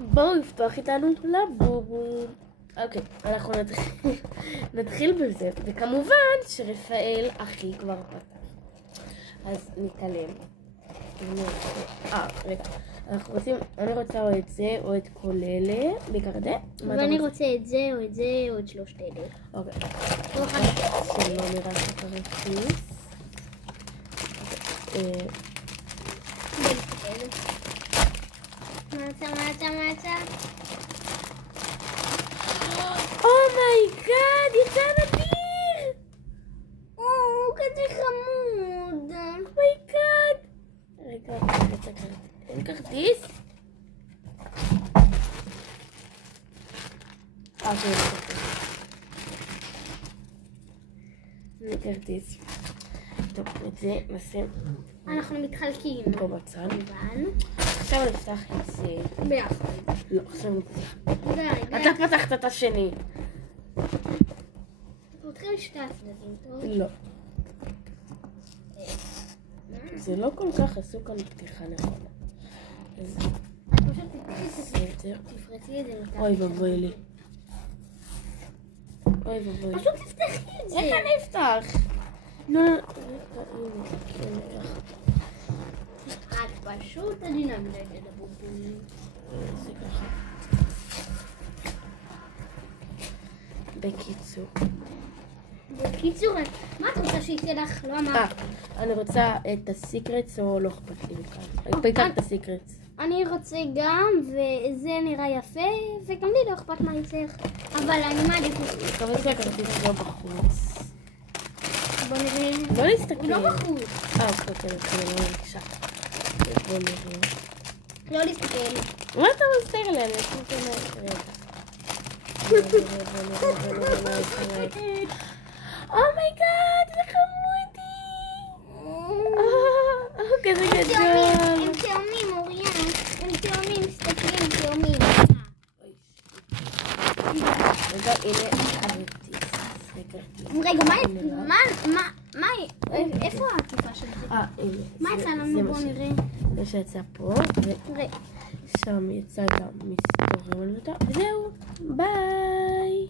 בואו לפתוח איתנו לבובו. אוקיי, אנחנו נתחיל בזה, וכמובן שרפאל אחי כבר פתח. אז נתעלם. רגע, אנחנו רוצים, אני רוצה או את זה או את כל אלה, בעיקר את זה. ואני רוצה את זה או את זה או את שלושת אלה. אוקיי. שלא נראה שכרטיס. מצא. אומייגאד, יצא נדיר! הוא כזה חמוד. אומייגאד. רגע, אין כרטיס? זה כרטיס. טוב, את זה נשים. אנחנו מתחלקים. פה בצד. כמובן. עכשיו נפתח את זה. ביחד. לא, עכשיו נפתח. די. אתה פתחת את השני. פותחים שתי הצדדים, טוב? לא. זה לא כל כך עשו כאן פתיחה נכונה. אז את פשוט תפרצי את זה מתחת. אוי ואבוי לי. אוי ואבוי. פשוט תפתחי את זה. איך אני אפתח? לא, את פשוט הדינמית לבובון. זה ככה. בקיצור, מה את רוצה שיצא לך? לא אמרת. אני רוצה את הסיקרטס או לא אכפת לי מכאן. בעיקר את הסיקרטס. אני רוצה גם, וזה נראה יפה, וגם לי לא אכפת מה יצא. אבל אני מעדיף את מקווה שהכרטיס לא בחוץ. בוא נראה. לא להסתכל. הוא לא בחוץ. אוקיי, לא בבקשה. בוא נראה. לא להסתכל. מה אתה מסתכל עליהם? יש לי כאלה. אומייגאד, זה חמודי. כזה גדול. הם תאומים, אוריאן. הם תאומים, מסתכלים, הם תאומים. רגע, הנה כרטיס. רגע, מה, איפה העטיפה של זה? הנה. מה יצא לנו? בוא נראה. זה שיצא פה, ושם יצא גם מסתובב על אותה, וזהו, ביי.